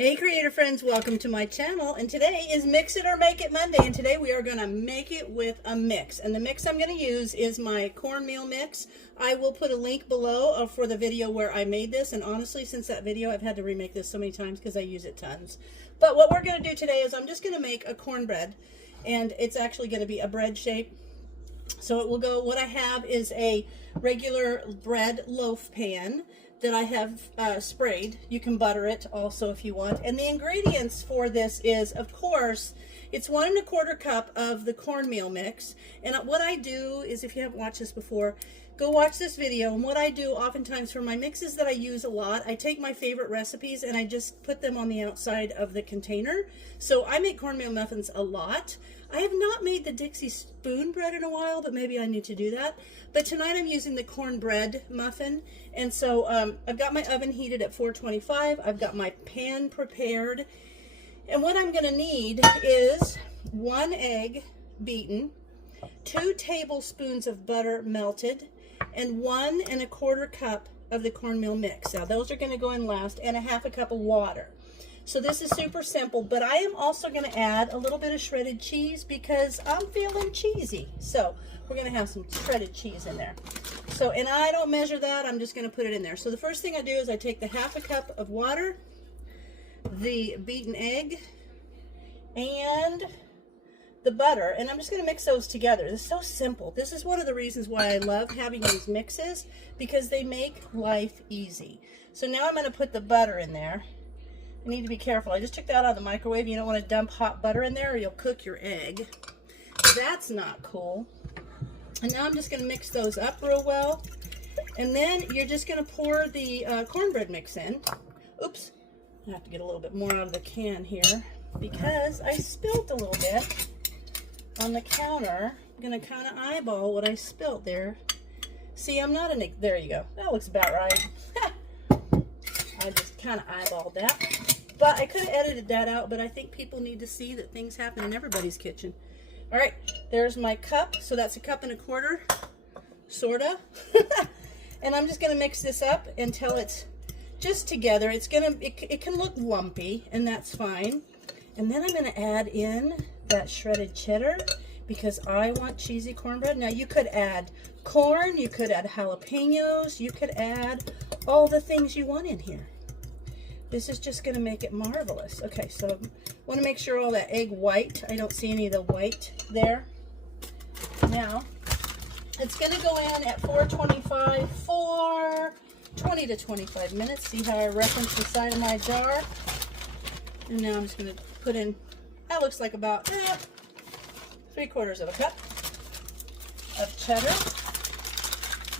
Hey creator friends, welcome to my channel, and today is Mix It or Make It Monday, and today we are going to make it with a mix. And the mix I'm going to use is my cornmeal mix. I will put a link below for the video where I made this, and honestly since that video I've had to remake this so many times because I use it tons. But what we're going to do today is I'm just going to make a cornbread, and it's actually going to be a bread shape. So it will go, what I have is a regular bread loaf pan that I have sprayed. You can butter it also if you want. And the ingredients for this is, of course, it's 1 1/4 cup of the cornmeal mix. And what I do is, if you haven't watched this before, go watch this video. And what I do oftentimes for my mixes that I use a lot, I take my favorite recipes and I just put them on the outside of the container. So I make cornmeal muffins a lot. I have not made the Dixie spoon bread in a while, but maybe I need to do that. But tonight I'm using the cornbread muffin. And so I've got my oven heated at 425. I've got my pan prepared. And what I'm gonna need is 1 egg beaten, 2 tablespoons of butter melted, and 1 1/4 cup of the cornmeal mix. Now those are gonna go in last, and a 1/2 cup of water. So this is super simple, but I am also going to add a little bit of shredded cheese because I'm feeling cheesy. So we're going to have some shredded cheese in there. So, and I don't measure that, I'm just going to put it in there. So the first thing I do is I take the 1/2 cup of water, the beaten egg, and the butter, and I'm just going to mix those together. It's so simple. This is one of the reasons why I love having these mixes, because they make life easy. So now I'm going to put the butter in there. I need to be careful. I just took that out of the microwave. You don't want to dump hot butter in there or you'll cook your egg. That's not cool. And now I'm just going to mix those up real well. And then you're just going to pour the cornbread mix in. Oops. I have to get a little bit more out of the can here because I spilt a little bit on the counter. I'm going to kind of eyeball what I spilt there. See, I'm not an... There you go. That looks about right. I just kind of eyeballed that. But I could have edited that out, but I think people need to see that things happen in everybody's kitchen. All right, there's my cup. So that's 1 1/4 cups, sorta. And I'm just gonna mix this up until it's just together. It can look lumpy, and that's fine. And then I'm gonna add in that shredded cheddar because I want cheesy cornbread. Now you could add corn, you could add jalapenos, you could add all the things you want in here. This is just going to make it marvelous. Okay, so I want to make sure all that egg white, I don't see any of the white there. Now, it's going to go in at 425 for 20 to 25 minutes. See how I reference the side of my jar? And now I'm just going to put in, that looks like about 3/4 cup of cheddar.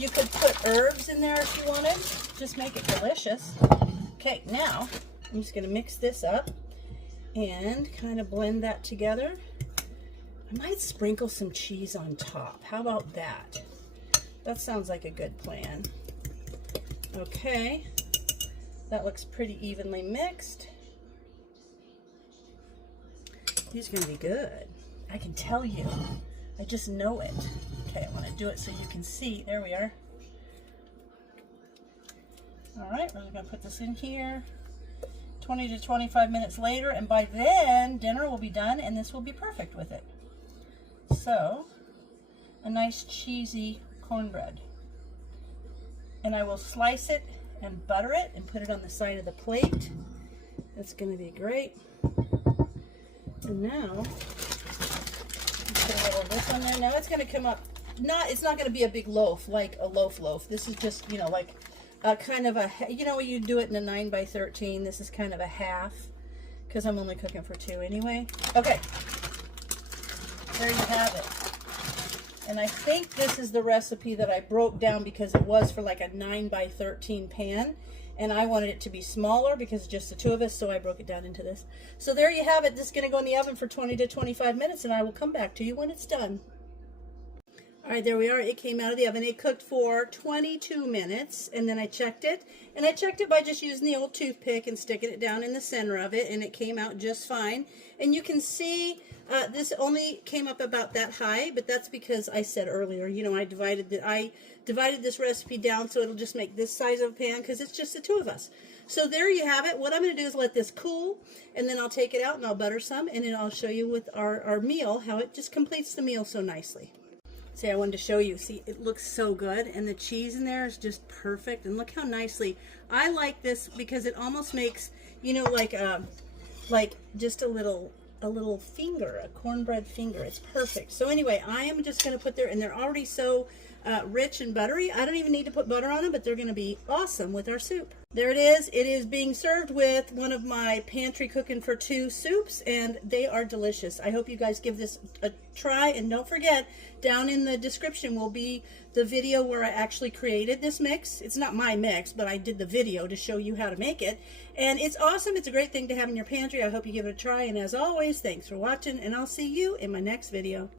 You could put herbs in there if you wanted. Just make it delicious. Okay, now I'm just going to mix this up and kind of blend that together. I might sprinkle some cheese on top. How about that? That sounds like a good plan. Okay, that looks pretty evenly mixed. These are going to be good. I can tell you. I just know it. Okay, I want to do it so you can see. There we are. All right, we're going to put this in here. 20 to 25 minutes later, and by then dinner will be done and this will be perfect with it. So, a nice cheesy cornbread. And I will slice it and butter it and put it on the side of the plate. That's going to be great. And now, put a little of this on there. Now it's going to come up, it's not going to be a big loaf like a loaf. This is just, like kind of a, you do it in a 9 by 13. This is kind of a half because I'm only cooking for 2 anyway. Okay, there you have it. And I think this is the recipe that I broke down because it was for like a 9 by 13 pan. And I wanted it to be smaller because it's just the 2 of us, so I broke it down into this. So there you have it. This is going to go in the oven for 20 to 25 minutes, and I will come back to you when it's done. All right, there we are. It came out of the oven. It cooked for 22 minutes, and then I checked it. And I checked it by just using the old toothpick and sticking it down in the center of it, and it came out just fine. And you can see this only came up about that high, but that's because I said earlier, you know, I divided this recipe down so it'll just make this size of a pan because it's just the two of us. So there you have it. What I'm going to do is let this cool, and then I'll take it out and I'll butter some, and then I'll show you with our meal how it just completes the meal so nicely. See, I wanted to show you. See, it looks so good, and the cheese in there is just perfect. And look how nicely. I like this because it almost makes, you know, like just a little finger, a cornbread finger. It's perfect. So anyway, I am just going to put there, and they're already so rich and buttery. I don't even need to put butter on them, but they're going to be awesome with our soup. There it is. It is being served with one of my pantry cooking for two soups, and they are delicious. I hope you guys give this a try, and don't forget, down in the description will be the video where I actually created this mix. It's not my mix, but I did the video to show you how to make it, and it's awesome. It's a great thing to have in your pantry. I hope you give it a try, and as always, thanks for watching, and I'll see you in my next video.